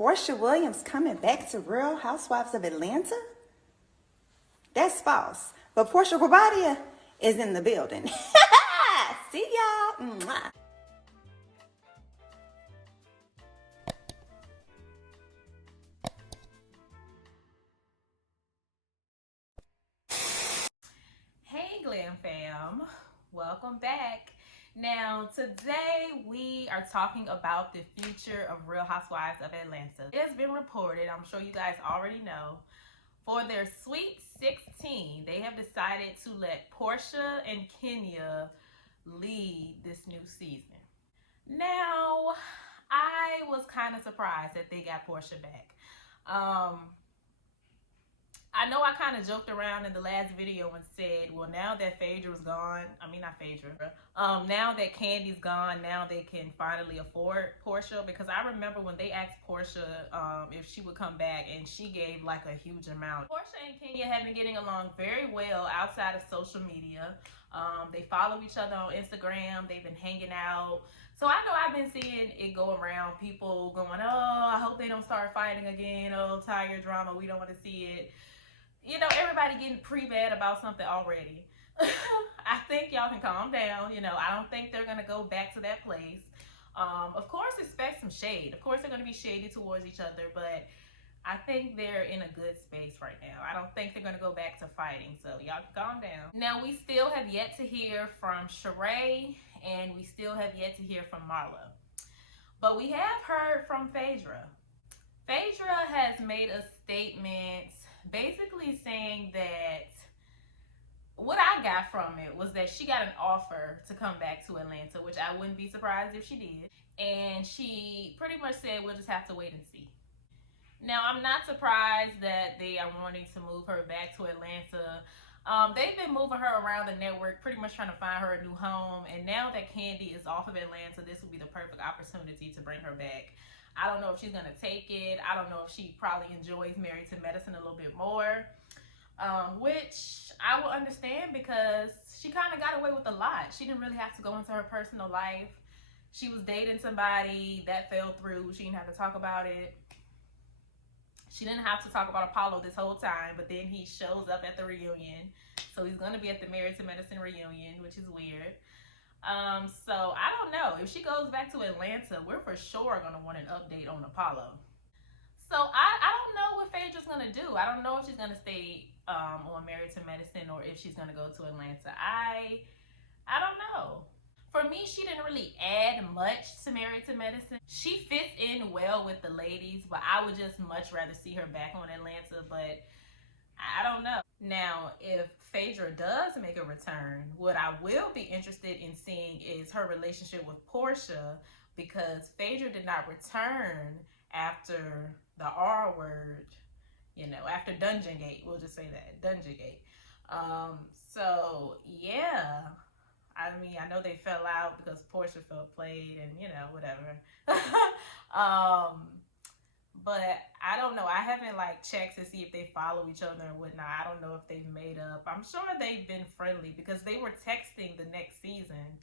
Porsha Williams coming back to Real Housewives of Atlanta? That's false. But Porsha Grabadia is in the building. See y'all. Mwah. Hey Glam fam, welcome back. Now today we are talking about the future of Real Housewives of Atlanta. It has been reported, I'm sure you guys already know, for their Sweet 16, they have decided to let Porsha and Kenya lead this new season. Now, I was kind of surprised that they got Porsha back. I know I kind of joked around in the last video and said, well, now that Phaedra's gone, not Phaedra, now that Candy's gone, now they can finally afford Porsha, because I remember when they asked Porsha if she would come back, and she gave like a huge amount. Porsha and Kenya have been getting along very well outside of social media. They follow each other on Instagram. They've been hanging out. So I know I've been seeing it go around, people going, oh, I hope they don't start fighting again. Oh, tired drama. We don't want to see it. You know, everybody getting pre-bad about something already. I think y'all can calm down. You know, I don't think they're going to go back to that place. Of course, expect some shade. Of course, they're going to be shady towards each other, but I think they're in a good space right now. I don't think they're going to go back to fighting, so y'all can calm down. Now, we still have yet to hear from Sheree, and we still have yet to hear from Marla. But we have heard from Phaedra. Phaedra has made a statement basically saying that what I got from it was that she got an offer to come back to Atlanta, which I wouldn't be surprised if she did. And she pretty much said, we'll just have to wait and see. Now, I'm not surprised that they are wanting to move her back to Atlanta. They've been moving her around the network, pretty much trying to find her a new home. And now that Candy is off of Atlanta, this will be the perfect opportunity to bring her back. I don't know if she's going to take it. I don't know if she probably enjoys Married to Medicine a little bit more, which I will understand, because she kind of got away with a lot. She didn't really have to go into her personal life. She was dating somebody that fell through. She didn't have to talk about it. She didn't have to talk about Apollo this whole time, but then he shows up at the reunion. So he's going to be at the Married to Medicine reunion, which is weird. So I don't know. If she goes back to Atlanta, we're for sure going to want an update on Apollo. So I don't know what Phaedra's going to do. I don't know if she's going to stay on Married to Medicine or if she's going to go to Atlanta. I don't know. For me, she didn't really add much to Married to Medicine. She fits in well with the ladies, but I would just much rather see her back on Atlanta, but I don't know. Now, if Phaedra does make a return, what I will be interested in seeing is her relationship with Porsha, because Phaedra did not return after the R word, you know, after Dungeon Gate. We'll just say that, Dungeon Gate. So, yeah. I know they fell out because Porsha felt played and, you know, whatever. But I don't know. I haven't checked to see if they follow each other and whatnot. I don't know if they've made up. I'm sure they've been friendly because they were texting the next season.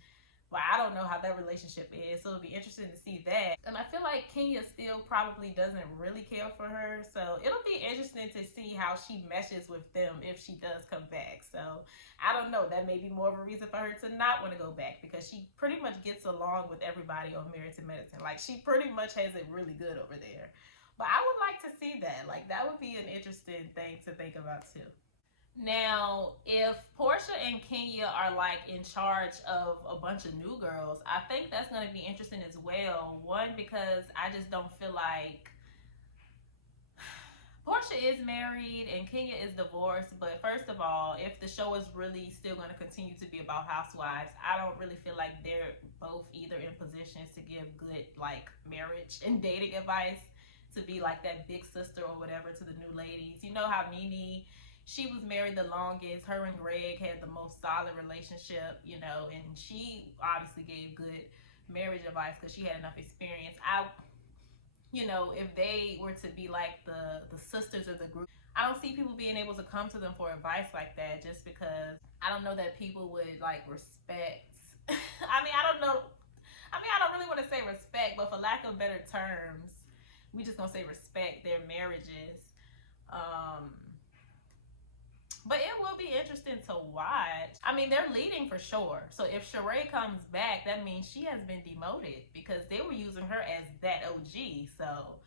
But I don't know how that relationship is. So it'll be interesting to see that. And I feel like Kenya still probably doesn't really care for her. So it'll be interesting to see how she meshes with them if she does come back. So I don't know. That may be more of a reason for her to not want to go back, because she pretty much gets along with everybody on Married to Medicine. She pretty much has it really good over there. But I would like to see that. That would be an interesting thing to think about too. Now, if Porsha and Kenya are in charge of a bunch of new girls, I think that's going to be interesting as well. One, because I just don't feel like Porsha is married and Kenya is divorced. But first of all, if the show is really still going to continue to be about housewives, I don't really feel like they're both either in positions to give good marriage and dating advice, to be that big sister or whatever to the new ladies. You know how Nene, she was married the longest. Her and Greg had the most solid relationship, you know, and she obviously gave good marriage advice because she had enough experience. If they were to be the sisters of the group, I don't see people being able to come to them for advice like that, just because I don't know that people would respect. I don't know. I don't really want to say respect, but for lack of better terms, we just gonna say respect their marriages. But it will be interesting to watch. I mean, they're leading for sure. So if Sheree comes back, that means she has been demoted because they were using her as that OG. So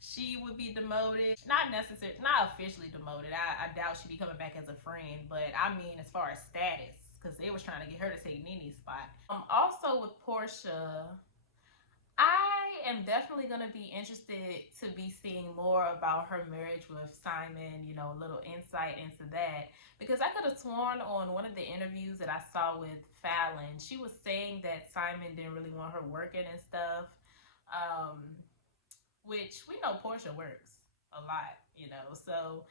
she would be demoted. Not necessarily, not officially demoted. I doubt she'd be coming back as a friend. But I mean, as far as status, because they was trying to get her to take Nene's spot. Also with Porsha, I am definitely going to be interested to be seeing more about her marriage with Simon, you know, a little insight into that. Because I could have sworn on one of the interviews that I saw with Fallon, she was saying that Simon didn't really want her working and stuff. Which we know Porsha works a lot, you know. So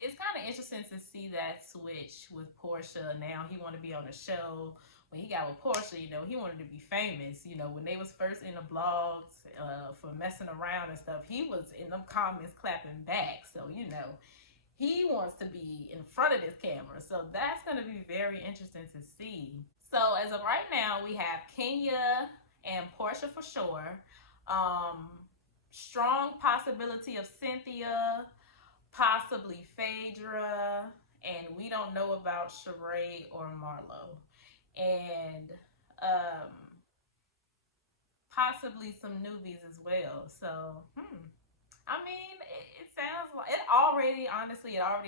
it's kind of interesting to see that switch with Porsha. Now he want to be on the show. When he got with Porsha, you know, he wanted to be famous. You know, when they was first in the blogs for messing around and stuff, he was in them comments clapping back. So, you know, he wants to be in front of this camera. So that's going to be very interesting to see. So as of right now, we have Kenya and Porsha for sure. Strong possibility of Cynthia, possibly Phaedra, and we don't know about Sheree or Marlo. And possibly some newbies as well. So, I mean, it sounds like it already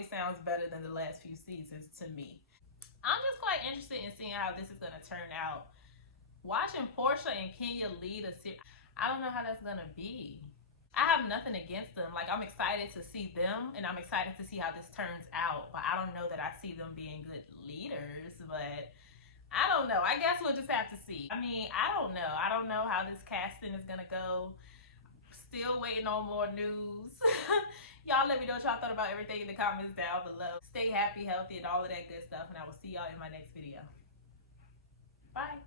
sounds better than the last few seasons to me. I'm just quite interested in seeing how this is going to turn out. Watching Porsha and Kenya lead a series, I don't know how that's going to be. I have nothing against them. Like, I'm excited to see them, and I'm excited to see how this turns out. But I don't know that I see them being good leaders, but I don't know. I guess we'll just have to see. I mean, I don't know. I don't know how this casting is going to go. Still waiting on more news. Y'all let me know what y'all thought about everything in the comments down below. Stay happy, healthy, and all of that good stuff, and I will see y'all in my next video. Bye.